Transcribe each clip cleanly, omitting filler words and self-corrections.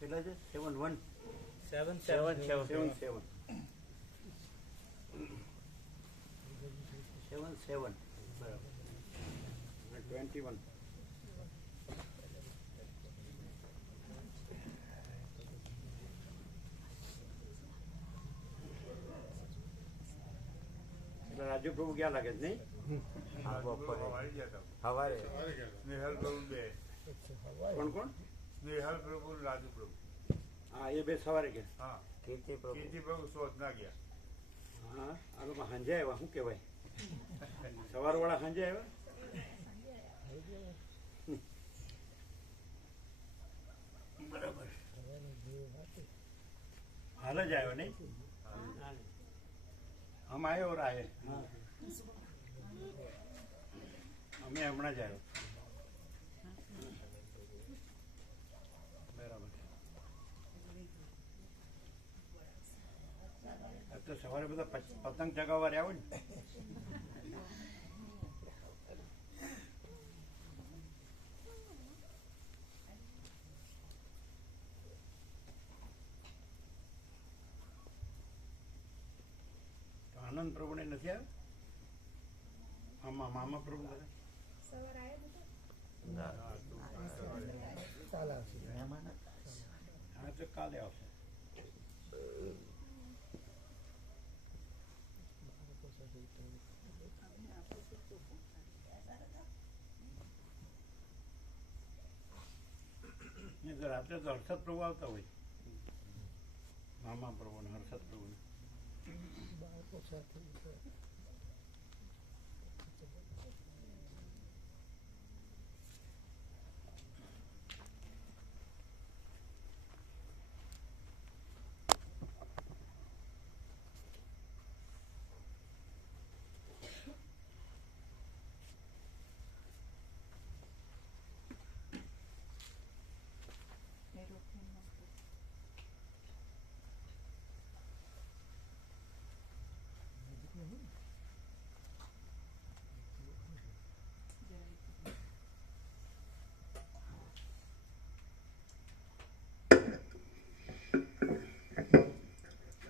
કેટલા છે? 7-1 7 બરાબર. 21 રાજુ પ્રભુ ક્યાં લાગે છે નહીં? હવારે સ્નેહલ પ્રભુ બે. કોણ કોણ? સ્નેહલ પ્રભુ રાજુ પ્રભુ. હા એ બે સવારે કે હા કીર્તિ પ્રભુ કીર્તિ પ્રભુ શોધ ના ગયા. હા આ લોકો સાંજે આવ્યા. શું કહેવાય? સવારવાળા સાંજે આવ્યા. બરાબર. હાલ જ આવ્યો નહીં? हम आए और आए. અમે હમણાં જ આવ્યો. બરાબર. તો સવારે બધા પતંગ ચગાવવા રહ્યા હોય ને. આનંદ પ્રભુને નથી આવ્યો? મામા પ્રભુ બધા હા તો કાલે આવશે. રાત્રે તો હર્ષદ પ્રભુ આવતા હોય. મામા પ્રભુ ને હર્ષદ પ્રભુ ને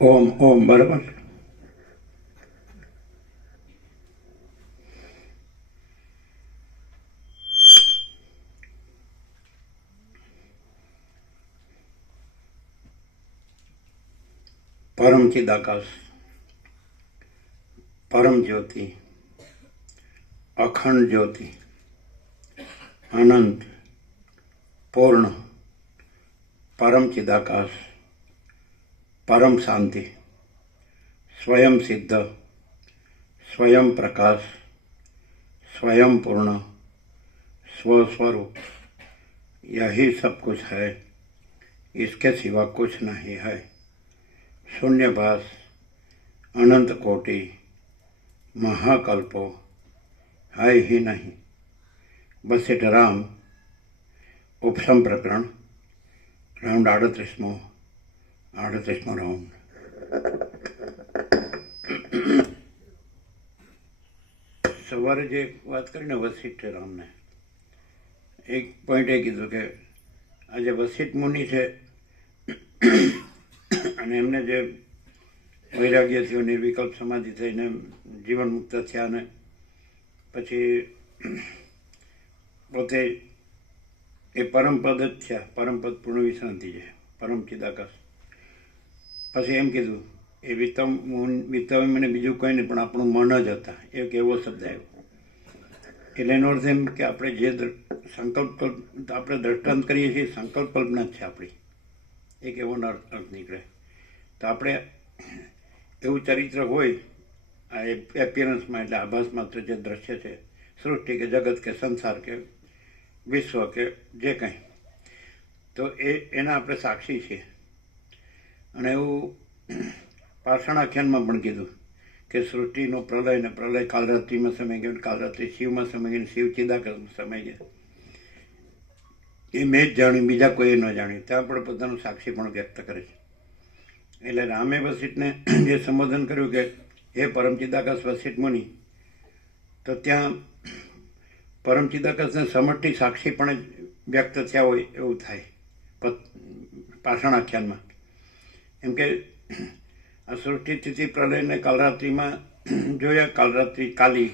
ઓમ ઓમ બરાબર. પરમ ચિદાકાશ, પરમ જ્યોતિ, અખંડ જ્યોતિ, અનંત, પૂર્ણ, પરમ ચિદાકાશ, परम शांति, स्वयं सिद्ध, स्वयं प्रकाश, स्वयं पूर्ण, स्वस्वरूप, यही सब कुछ है. इसके सिवा कुछ नहीं है. शून्यभास, अनंत कोटि, महाकल्पो है ही नहीं. बसेट राम उपसम प्रकरण राउंड 38 રાઉન્ડ. સવારે જે વાત કરીને વસિષ્ઠ રામને એક પોઈન્ટ એ કીધું કે આજે વસિષ્ઠ મુનિ છે અને એમને જે વૈરાગ્ય થયું, નિર્વિકલ્પ સમાધિ થઈને જીવન મુક્ત થયા ને પછી પોતે એ પરમપદ જ થયા. પરમપદ પૂર્ણ વિશ્રાંતિ છે, પરમ ચિદાકાશ. પછી એમ કીધું એ વિતમ મને બીજું કંઈ નહીં પણ આપણું મન જ હતા. એક એવો શબ્દ આવ્યો. એટલે એનો અર્થ એમ કે આપણે જે સંકલ્પ આપણે દ્રષ્ટાંત કરીએ છીએ સંકલ્પ કલ્પના જ છે આપણી. એક એવો અર્થ નીકળે. તો આપણે એવું ચરિત્ર હોય આ એપિયરન્સમાં, એટલે આભાસ માત્ર જે દ્રશ્ય છે, સૃષ્ટિ કે જગત કે સંસાર કે વિશ્વ કે જે કંઈ, તો એના આપણે સાક્ષી છીએ. અને એવું પાષાણાખ્યાનમાં પણ કીધું કે સૃષ્ટિનો પ્રલય ને પ્રલય કાલરાત્રિમાં સમય ગયો, કાલરાત્રિ શિવમાં સમય ગયો, શિવ ચિદાકાશમાં સમય ગયા. એ મેં જ જાણ્યું, બીજા કોઈએ ન જાણ્યું. ત્યાં પણ પોતાનું સાક્ષી પણ વ્યક્ત કરે છે. એટલે રામે વસિષ્ઠને જે સંબોધન કર્યું કે હે પરમચિદાકાશ વસિષ્ઠ મુનિ, તો ત્યાં પરમચિદાકાશના સમષ્ટિ સાક્ષી પણ વ્યક્ત થયા હોય એવું થાય પાષાણ આખ્યાનમાં. એમ કે આ સૃષ્ટિ સ્થિતિ પ્રલયને કાલરાત્રિમાં જોયા. કાલરાત્રિ કાલી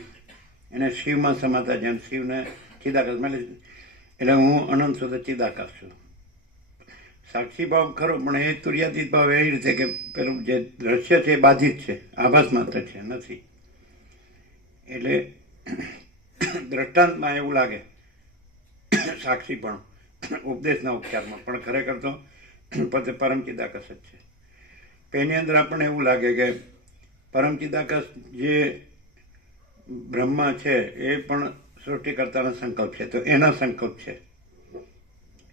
એને શિવમાં સમાતા જેમ શિવને ચિદાકાશ એટલે હું અનંત શુદ્ધ ચિદાકાશ છું. સાક્ષી ભાવ ખરો, પણ એ તુર્યાતીત ભાવ એવી રીતે કે પેલું જે દ્રશ્ય છે એ બાધિત છે, આભાસ માત્ર છે, નથી. એટલે દ્રષ્ટાંતમાં એવું લાગે સાક્ષી પણ ઉપદેશના ઉપચારમાં, પણ ખરેખર તો પોતે પરમચિદાકાશ જ છે. એની અંદર આપણને એવું લાગે કે પરમચિદાકાશ જે બ્રહ્મા છે એ પણ સૃષ્ટિકર્તાનો સંકલ્પ છે, તો એના સંકલ્પ છે.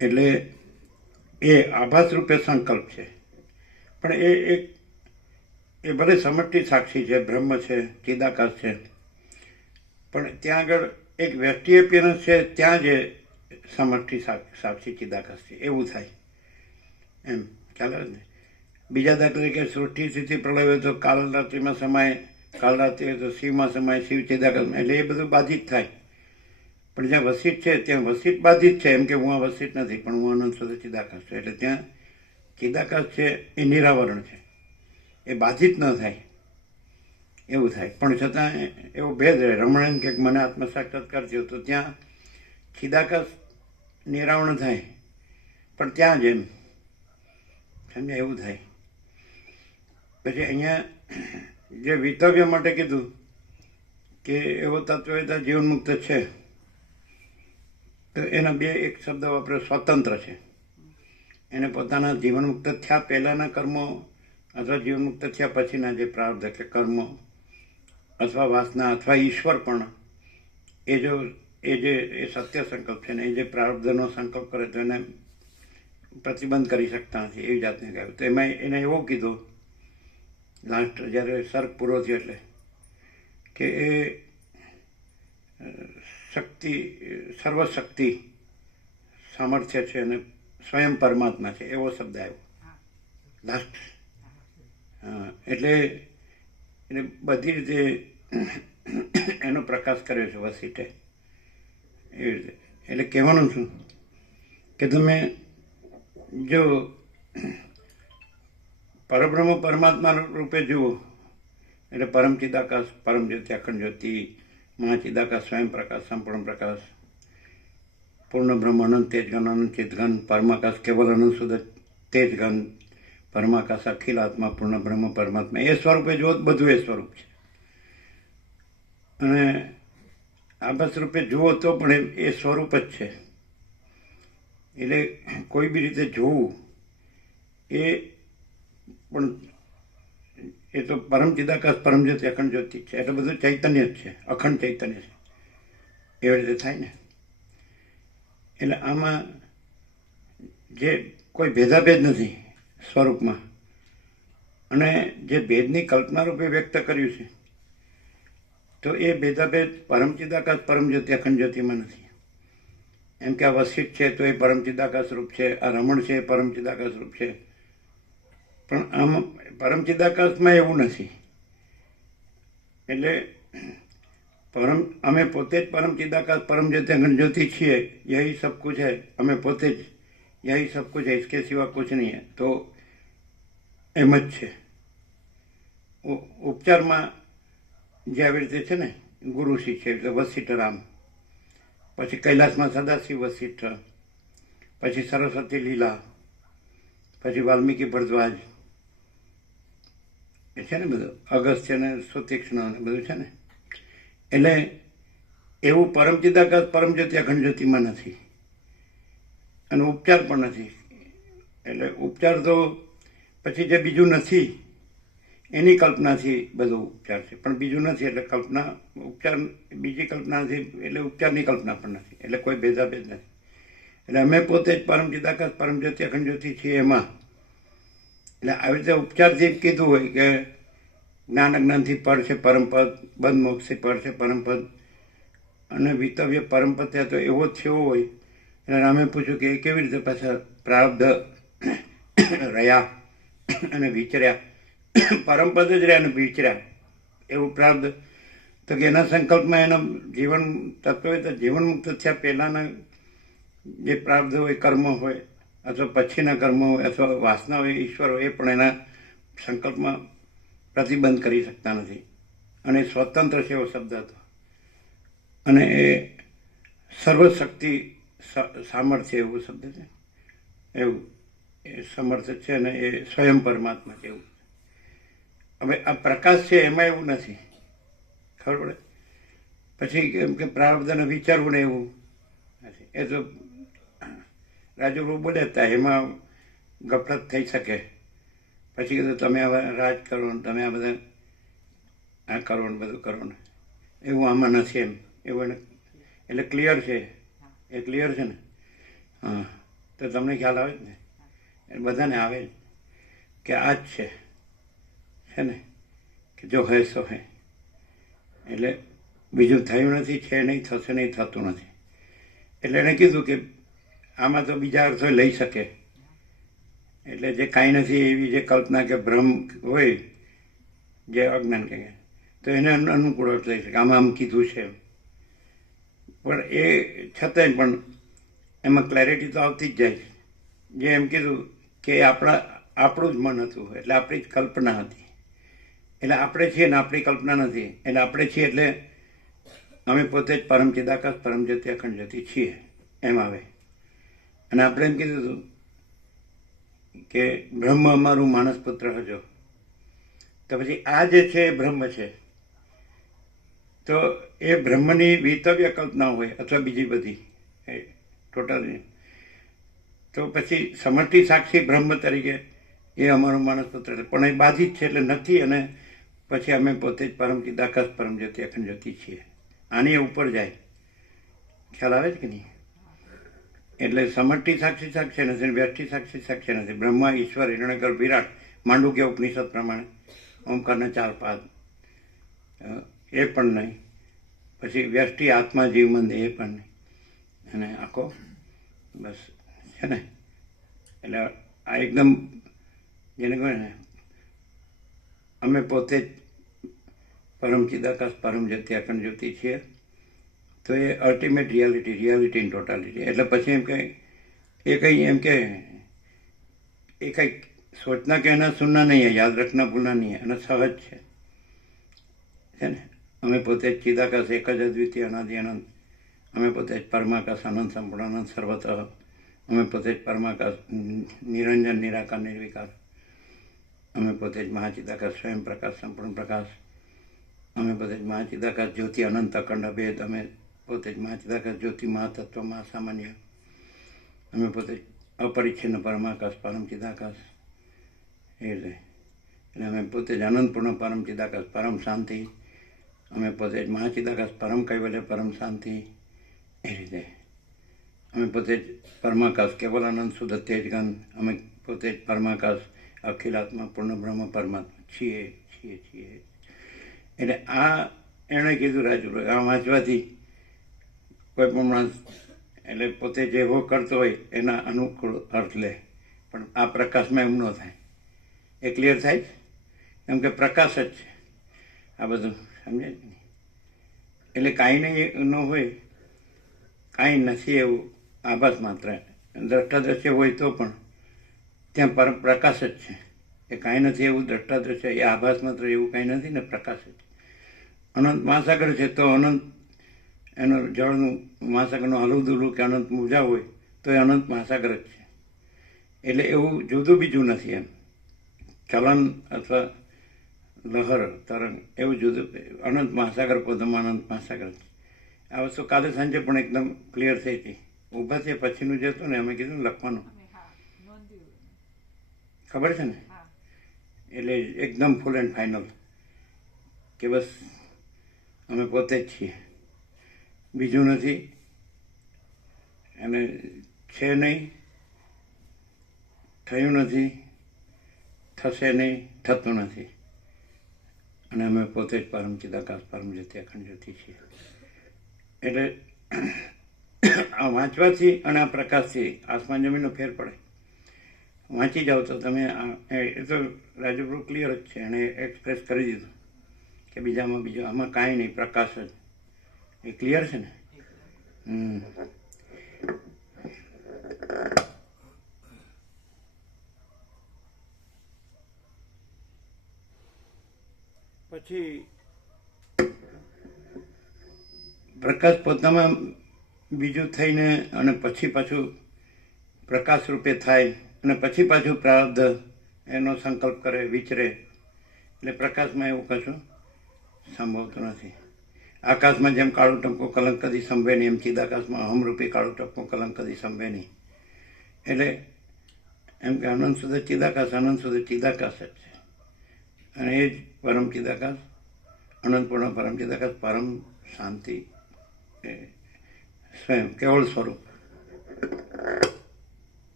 એટલે એ આભાસ રૂપે સંકલ્પ છે, પણ એ ભલે સમષ્ટિ સાક્ષી છે, બ્રહ્મ છે, ચિદાકાશ છે, પણ ત્યાં આગળ એક વ્યષ્ટિ અપિયરન્સ છે, ત્યાં જે સમષ્ટિ સાક્ષી ચિદાકાશ છે એવું થાય એમ ખ્યાલ આવે ને. બીજા દાખલા કે સૃષ્ટિ સ્થિતિ પ્રલય હોય તો કાલરાત્રિમાં સમાય, કાલરાત્રિ હોય તો શિવમાં સમાય, શિવ ચિદાકાશ, એટલે એ બધું બાધિત થાય. પણ જ્યાં વસિષ્ઠ છે ત્યાં વસિષ્ઠ બાધિત છે, એમ કે હું આ વસિષ્ઠ નથી, પણ હું અનંત શુદ્ધ ચિદાકાશ છું. એટલે ત્યાં ચિદાકાશ છે એ નિરાવરણ છે, એ બાધિત ન થાય એવું થાય. પણ છતાં એવો ભેદ રહે. રમણ એમ કે મને આત્મ સાક્ષાત્કાર થયો, તો ત્યાં ચિદાકાશ નિરાવરણ થાય, પણ ત્યાં જ એમ સમજાય એવું થાય. પછી અહીંયા જે વિતવ્ય માટે કીધું કે એવો તત્વવેતા જીવનમુક્ત છે, તો એના બે એક શબ્દ વાપરે, સ્વતંત્ર છે. એને પોતાના જીવનમુક્ત થયા પહેલાંના કર્મો અથવા જીવનમુક્ત થયા પછીના જે પ્રારબ્ધ કે કર્મો અથવા વાસના અથવા ઈશ્વર પણ એ સત્ય સંકલ્પ છે ને એ જે પ્રારબ્ધનો સંકલ્પ કરે તો એને પ્રતિબંધ કરી શકતા નથી, એવી જાતને કહ્યું. તો એમાં એને એવું કીધું લાસ્ટ જ્યારે સર્ગ પૂરો થયો એટલે કે એ શક્તિ, સર્વશક્તિ સામર્થ્ય છે અને સ્વયં પરમાત્મા છે, એવો શબ્દ આવ્યો લાસ્ટ. એટલે બધી રીતે એનો પ્રકાશ કર્યો છે વસિષ્ઠે એવી રીતે. એટલે કહેવાનું છું કે તમે જો પરબ્રહ્મ પરમાત્મા રૂપે જુઓ એટલે પરમ ચિદાકાશ, પરમ જ્યોતિ, અખંડ જ્યોતિ, મહાચિદાકાશ, સ્વયં પ્રકાશ, સંપૂર્ણ પ્રકાશ, પૂર્ણ બ્રહ્મ, અનંત તેજઘન, અનંત ચિદઘન, પરમાકાશ, કેવલ અનંત શુદ્ધ તેજઘન, પરમાકાશ, અખિલ આત્મા, પૂર્ણ બ્રહ્મ પરમાત્મા, એ સ્વરૂપે જુઓ બધું એ સ્વરૂપ છે. અને આભાસ રૂપે જુઓ તો પણ એ સ્વરૂપ જ છે. એટલે કોઈ બી રીતે જોવું એ પણ એ તો પરમ ચિદાકાશ, પરમ જ્યોતિ, અખંડ જ્યોતિ છે, એટલે બધું ચૈતન્ય જ છે, અખંડ ચૈતન્ય છે, એવી રીતે થાય ને. એટલે આમાં જે કોઈ ભેદાભેદ નથી સ્વરૂપમાં, અને જે ભેદની કલ્પના રૂપે વ્યક્ત કર્યું છે તો એ ભેદાભેદ પરમ ચિદાકાશ, પરમ જ્યોતિ, અખંડ જ્યોતિમાં નથી. એમ કે આ વસિષ્ઠ છે તો એ પરમ ચિદાકાશ રૂપ છે, આ રમણ છે એ પરમ ચિદાકાશ રૂપ છે, પણ આમ પરમ ચિદાકાશમાં એવું નથી. એટલે અમે પોતે જ પરમ ચિદાકાશ, પરમ જ્યોતિ, અખંડ જ્યોતિ છીએ, યહી સબ કુછ है, અમે પોતે જ યહી સબ કુછ है, इसके सिवा कुछ नहीं है, તો એમ જ છે. ઉપચારમાં જે આવી રીતે છે ને ગુરુ શિષ્ય, એટલે વસિષ્ઠ રામ, પછી કૈલાસમાં સદાશિવ વસિષ્ઠ, પછી સરસ્વતી લીલા, પછી વાલ્મીકી ભરદ્વાજ, એ છે ને બધું, અગસ્ત્ય ને સુતીક્ષ્ણ ને બધું છે ને. એટલે એવું પરમ ચિદાકાશ, પરમ જ્યોતિ, અખંડ જ્યોતિમાં નથી, અને ઉપચાર પણ નથી. એટલે ઉપચાર તો પછી જે બીજું નથી એની કલ્પનાથી બધો ઉપચાર છે, પણ બીજું નથી એટલે કલ્પના, ઉપચાર બીજી કલ્પના નથી એટલે ઉપચારની કલ્પના પણ નથી, એટલે કોઈ ભેદાભેદ નથી. એટલે અમે પોતે જ પરમ ચિદાકાશ, પરમ જ્યોતિ, અખંડ જ્યોતિ છીએ એમાં. એટલે આવી રીતે ઉપચારથી કીધું હોય કે જ્ઞાન અજ્ઞાનથી પર છે પરમપદ, બંધ મોક્ષથી પર છે પરમપદ, અને વિતવ્ય પરમપદ થયા તો એવો થયો હોય. એટલે રામે પૂછ્યું કે એ કેવી રીતે પાછા પ્રારબ્ધ રહ્યા અને વિચર્યા, પરમપદ જ રહ્યા અને વિચર્યા, એવું પ્રાર્થ તો કે એના સંકલ્પમાં એના જીવન તત્વ હોય તો જીવન મુક્ત થયા પહેલાંના જે પ્રાર્થ હોય કર્મ હોય અથવા પછીના કર્મ હોય અથવા વાસના હોય ઈશ્વર હોય એ પણ એના સંકલ્પમાં પ્રતિબંધ કરી શકતા નથી. અને સ્વતંત્ર છે એવો શબ્દ હતો. અને એ સર્વશક્તિ સામર્થ્ય એવું શબ્દ છે, એવું એ સમર્થ છે અને એ સ્વયં પરમાત્મા છે એવું. હવે આ પ્રકાશ છે એમાં એવું નથી, ખબર પડે. પછી કેમ કે પ્રારબ્ધને વિચારવું ને એવું નથી. એ તો રાજુ બોલ્યા હતા એમાં ગફલત થઈ શકે. પછી કીધું તમે હવે રાજ કરો ને તમે આ બધા આ કરો ને બધું કરો ને, એવું આમાં નથી એમ. એવું એને એટલે ક્લિયર છે, એ ક્લિયર છે ને. હા, તો તમને ખ્યાલ આવે જ ને, એ બધાને આવે જ કે આ જ છે ને, કે જો હે સો હે. એટલે બીજું થયું નથી, છે નહીં, થશે નહીં, થતું નથી. એટલે એણે કીધું કે આમાં તો બીજા અર્થો લઈ શકે. એટલે જે કાંઈ નથી એવી જે કલ્પના કે ભ્રમ હોય, જે અજ્ઞાન કહે, તો એને અનુકૂળ અર્થ લઈ શકે. આમાં આમ કીધું છે એમ. પણ એ છતાંય પણ એમાં ક્લેરિટી તો આવતી જ જાય. જે એમ કીધું કે આપણું જ મન હતું, એટલે આપણી જ કલ્પના હતી. એટલે આપણે છીએ ને આપણી કલ્પના નથી. એટલે આપણે છીએ એટલે અમે પોતે જ પરમ ચિદાકાશ પરમ જ્યોતિ અખંડ જ્યોતિ છીએ એમ આવે. અને આપણે એમ કીધું હતું કે બ્રહ્મ અમારું માનસ પુત્ર હજો. તો પછી આ જે છે એ બ્રહ્મ છે. તો એ બ્રહ્મની વિતવ્ય કલ્પના હોય અથવા બીજી બધી એ ટોટલી, તો પછી સમષ્ટિ સાક્ષી બ્રહ્મ તરીકે એ અમારું માનસ પુત્ર છે. પણ એ બાધિત છે એટલે નથી. અને પછી અમે પોતે જ પરમ ચિદાકાશ પરમ જ્યોતિ અખંડ જ્યોતિ છીએ. આની ઉપર જાય. ખ્યાલ આવે છે કે નહીં? એટલે સમષ્ટિ સાક્ષી સાક્ષી નથી, વ્યષ્ટિ સાક્ષી સાક્ષી નથી. બ્રહ્મા, ઈશ્વર, હિરણ્યગર્ભ, વિરાટ, માંડુક્ય ઉપનિષદ પ્રમાણે ઓમકારના 4 પાદ એ પણ નહીં. પછી વ્યષ્ટિ આત્મા જીવ મંદ એ પણ નહીં. અને આખો બસ છે ને. એટલે આ એકદમ જેને કહે ને અમે પોતે જ પરમ ચિદાકાશ પરમ જ્યોતિ અખંડ જ્યોતિ છીએ. તો એ અલ્ટિમેટ રિયાલિટી ઇન ટોટાલિટી. એટલે પછી એમ કે એ કંઈ એમ કે એ કંઈક સોચના કે એના સુનના નહીં, યાદ રખના ભૂલના નહીં, અને સહજ છે ને. અમે પોતે જ ચિદાકાશ એક જ અદ્વિતીય અનાદિ અનંત. અમે પોતે જ પરમાકાશ અનંત સંપૂર્ણ અનંત સર્વતઃ. અમે પોતે જ પરમાકાશ નિરંજન નિરાકાર નિર્વિકાર. અમે પોતે જ મહાચિદાકાશ સ્વયં પ્રકાશ સંપૂર્ણ પ્રકાશ. અમે પોતે જ મહાચિદાકાશ જ્યોતિ અનંત અખંડ અભેદ. અમે પોતે જ મહાચિદાકાશ જ્યોતિ મહાતત્વ મહાસામાન્ય. અમે પોતે જ અપરિચ્છિન્ન પરમાકાશ પરમ ચિદાકાશ. એટલે અમે પોતે જ અનંતપૂર્ણ પરમ ચિદાકાશ પરમ શાંતિ. અમે પોતે જ મહાચિદાકાશ પરમ કૈવલ્ય પરમ શાંતિ. એ રીતે અમે પોતે જ પરમાકાશ કેવલ આનંદ શુદ્ધ તેજગન. અમે પોતે જ પરમાકાશ અખિલાત્મા પૂર્ણ બ્રહ્મ પરમાત્મા છીએ. એટલે આ એણે કીધું રાજુ, આ વાંચવાથી કોઈ પણ માણસ એટલે પોતે જેવો કરતો હોય એના અનુકૂળ અર્થ લે. પણ આ પ્રકાશમાં એમ ન થાય. એ ક્લિયર થાય? કેમ કે પ્રકાશ જ છે આ બધું, સમજાય ને? એટલે કાંઈ નહીં ન હોય, કાંઈ નથી એવું આભાસ માત્ર. દ્રષ્ટાદ્રશ્ય હોય તો પણ ત્યાં પ્રકાશ જ છે. એ કાંઈ નથી એવું દ્રષ્ટાદ્રશ્ય, એ આભાસ માત્ર એવું કાંઈ નથી ને, પ્રકાશ જ. અનંત મહાસાગર છે તો અનંત એનો જળનું મહાસાગરનું હલવું કે અનંત મોજા હોય તો એ અનંત મહાસાગર જ છે. એટલે એવું જુદું બીજું નથી એમ. ચલન અથવા લહર તરંગ એવું જુદું. અનંત મહાસાગર પોતામાં અનંત મહાસાગર છે. આ વસ્તુ કાલે સાંજે પણ એકદમ ક્લિયર થઈ હતી. ઊભા થયા પછીનું જે હતું ને અમે કીધું લખવાનું, ખબર છે ને? એટલે એકદમ ફૂલ એન્ડ ફાઇનલ કે બસ અમે પોતે જ છીએ, બીજું નથી. અને છે નહીં, થયું નથી, થશે નહીં, થતું નથી. અને અમે પોતે જ પરમ ચિદાકાશ પરમ જ્યોતિ અખંડ જ્યોતિ છીએ. એટલે આ વાંચવાથી અને આ પ્રકાશથી આસમાન જમીનનો ફેર પડે. વાંચી જાઓ તો તમે એ તો રાજુપ્રભુ ક્લિયર જ છે, એણે એક્સપ્રેસ કરી દીધું કે કે બીજામાં બીજું? આમાં કાંઈ નહીં, પ્રકાશ જ. એ ક્લિયર છે ને? પછી પ્રકાશ પોતામાં બીજું થઈને અને પછી પાછું પ્રકાશ રૂપે થાય અને પછી પાછું પ્રારબ્ધ એનો સંકલ્પ કરે, વિચરે. એટલે પ્રકાશમાં એવું કશું સંભવતું નથી. આકાશમાં જેમ કાળું ટપકું કલંક કદી સંભવે નહીં, એમ ચિદાકાશમાં અહમરૂપી કાળું ટપકું કલંક કદી સંભવે નહીં. એટલે એમ કે અનંત સુધી ચિદાકાશ, અનંત સુધી ચિદાકાશ જ છે. અને એ જ પરમ ચિદાકાશ, અનંતપૂર્ણ પરમ ચિદાકાશ, પરમ શાંતિ, એ સ્વયં કેવળ સ્વરૂપ.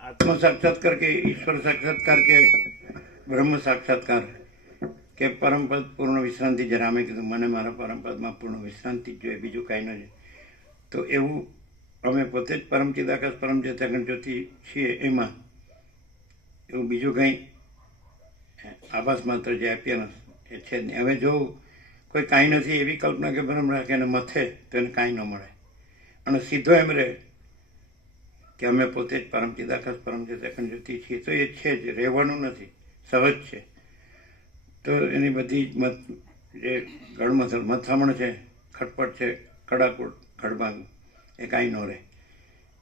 આત્મ साक्षात्कार के ईश्वर साक्षात्कार के ब्रह्म साक्षात्कार કે પરમપદ પૂર્ણ વિશ્રાંતિ. જે રામે કીધું મને મારા પરમપદમાં પૂર્ણ વિશ્રાંતિ જ જોઈએ, બીજું કાંઈ ન જોઈએ. તો એવું અમે પોતે જ પરમ ચિદાકાશ પરમ ચેતન જ્યોતિ છીએ. એમાં એવું બીજું કંઈ આભાસ માત્ર જે એપિયરન્સ એ છે જ નહીં. હવે જો કોઈ કાંઈ નથી એવી કલ્પના કે ભ્રમ રાખે અને મથે તો એને કાંઈ ન મળે. અને સીધો એમ રહે કે અમે પોતે જ પરમ ચિદાકાશ પરમ ચેતન જ્યોતિ છીએ, તો એ છે જ, રહેવાનું નથી, સહજ છે. તો એની બધી જે મથામણ છે, ખટપટ છે, કડાકૂટ ખડબાંગ, એ કાંઈ ન રહે.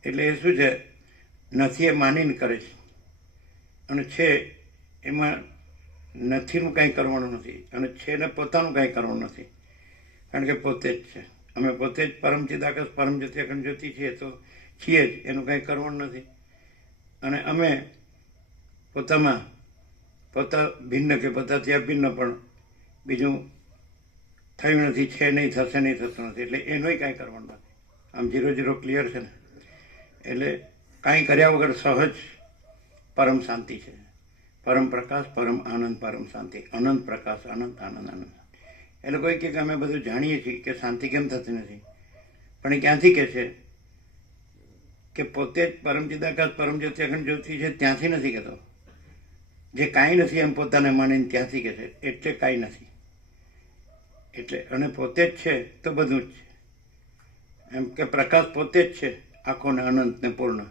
એટલે એ શું છે, નથી એ માનીને કરે છે, અને છે એમાં નથીનું કાંઈ કરવાનું નથી, અને છે ને પોતાનું કાંઈ કરવાનું નથી, કારણ કે પોતે જ છે. અમે પોતે જ પરમ ચિદાકાશ પરમ ચેતન જ્યોતિ છીએ, તો છીએ જ, એનું કાંઈ કરવાનું નથી. અને અમે પોતામાં પોતા ભિન્ન કે પોતાથી અભિન્ન પણ બીજું થયું નથી, છે નહીં, થશે નહીં, થતું નથી. એટલે એનોય કાંઈ કરવાનું નથી. આમ 0-0 ક્લિયર છે ને? એટલે કાંઈ કર્યા વગર સહજ પરમ શાંતિ છે, પરમ પ્રકાશ, પરમ આનંદ, પરમ શાંતિ, અનંત પ્રકાશ, અનંત આનંદ, આનંદ. એટલે કોઈ કે અમે બધું જાણીએ છીએ કે શાંતિ કેમ થતી નથી, પણ એ ક્યાંથી કે છે કે પોતે જ પરમ ચિદાકાશ પરમ જ્યોતિ અખંડ જ્યોતિ છે, ત્યાંથી નથી કહેતો. જે કાંઈ નથી એમ પોતાને માનીને ત્યાંથી કહે છે, એટલે કાંઈ નથી. એટલે અને પોતે જ છે તો બધું જ છે. એમ કે પ્રકાશ પોતે જ છે, આખો ને અનંત ને પૂર્ણ.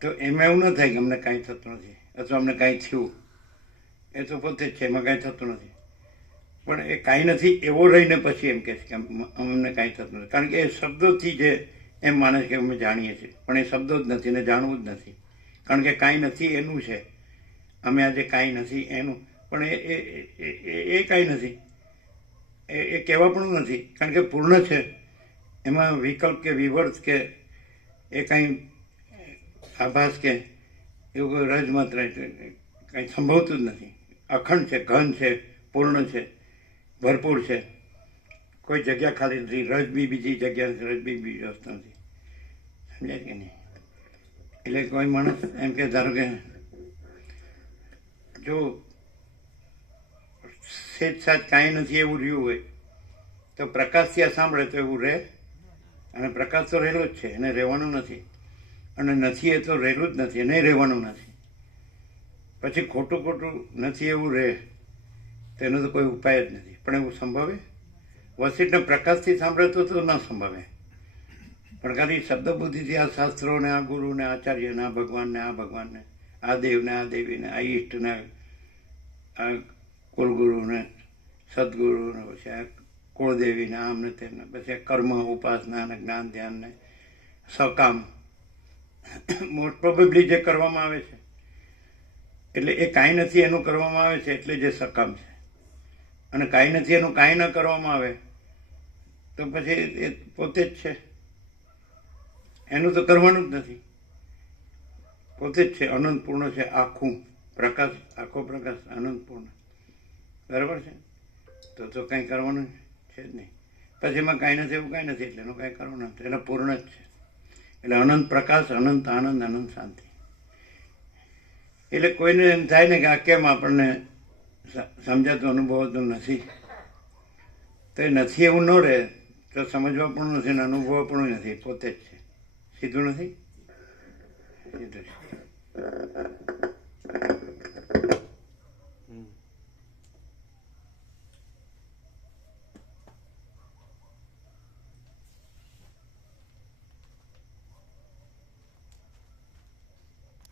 તો એમાં એવું ન થાય કે અમને કાંઈ થતું નથી અથવા અમને કાંઈ થયું. એ તો પોતે જ છે, એમાં કાંઈ થતું નથી. પણ એ કાંઈ નથી એવો રહીને પછી એમ કહે છે કે અમને કાંઈ થતું નથી, કારણ કે એ શબ્દોથી જે એમ માને છે કે અમે જાણીએ છીએ, પણ એ શબ્દો જ નથી ને જાણવું જ નથી. કારણ કે કાંઈ નથી એનું છે, અમે આજે કાંઈ નથી એનું, પણ એ કાંઈ નથી, એ કહેવા પણ નથી, કારણ કે પૂર્ણ છે. એમાં વિકલ્પ કે વિવર્ત કે એ કાંઈ આભાસ કે એવું કોઈ રજ માત્ર કાંઈ સંભવતું જ નથી. અખંડ છે, ઘન છે, પૂર્ણ છે, ભરપૂર છે. કોઈ જગ્યા ખાલી નથી. રજ બી બીજી જગ્યા નથી, રજ બી બીજી વસ્તુ નથી. સમજાય કે નહીં? એટલે કોઈ માણસ એમ કે ધારો કે જો સેજ સાજ કાંઈ નથી એવું રહ્યું હોય તો પ્રકાશથી આ સાંભળે તો એવું રહે? અને પ્રકાશ તો રહેલો જ છે, એને રહેવાનું નથી. અને નથી એ તો રહેલું જ નથી, એને રહેવાનું નથી. પછી ખોટું ખોટું નથી એવું રહે તો એનો તો કોઈ ઉપાય જ નથી. પણ એવું સંભવે? વસીટને પ્રકાશથી સાંભળે તો ન સંભવે. પણ ખાલી શબ્દ બુદ્ધિથી આ શાસ્ત્રો ને આ ગુરુ ને આચાર્ય ને આ ભગવાનને આ દેવને આ દેવીને આ ઈષ્ટને આ કુલગુરુને સદગુરુને પછી આ કુળદેવીને આમને તેમને પછી કર્મ ઉપાસના ને જ્ઞાન ધ્યાનને સકામ મોસ્ટ પ્રોબેબલી જે કરવામાં આવે છે, એટલે એ કાંઈ નથી એનું કરવામાં આવે છે, એટલે જે સકામ છે. અને કાંઈ નથી એનું કાંઈ ન કરવામાં આવે તો પછી એ પોતે જ છે, એનું તો કરવાનું જ નથી. પોતે જ છે, અનંત પૂર્ણ છે, આખું પ્રકાશ, આખો પ્રકાશ અનંત પૂર્ણ. બરાબર છે? તો કાંઈ કરવાનું છે જ નહીં. પછી એમાં કાંઈ નથી એવું કાંઈ નથી, એટલે એનું કાંઈ કરવાનું નથી, એટલે પૂર્ણ જ છે. એટલે અનંત પ્રકાશ, અનંત આનંદ, અનંત શાંતિ. એટલે કોઈને એમ થાય ને કે આ કેમ આપણને સમજાતું અનુભવાતું નથી, તો એ નથી એવું ન રહે તો સમજવા પણ નથી ને અનુભવવા પણ નથી, પોતે જ છે. સીધું નથી? એ થશે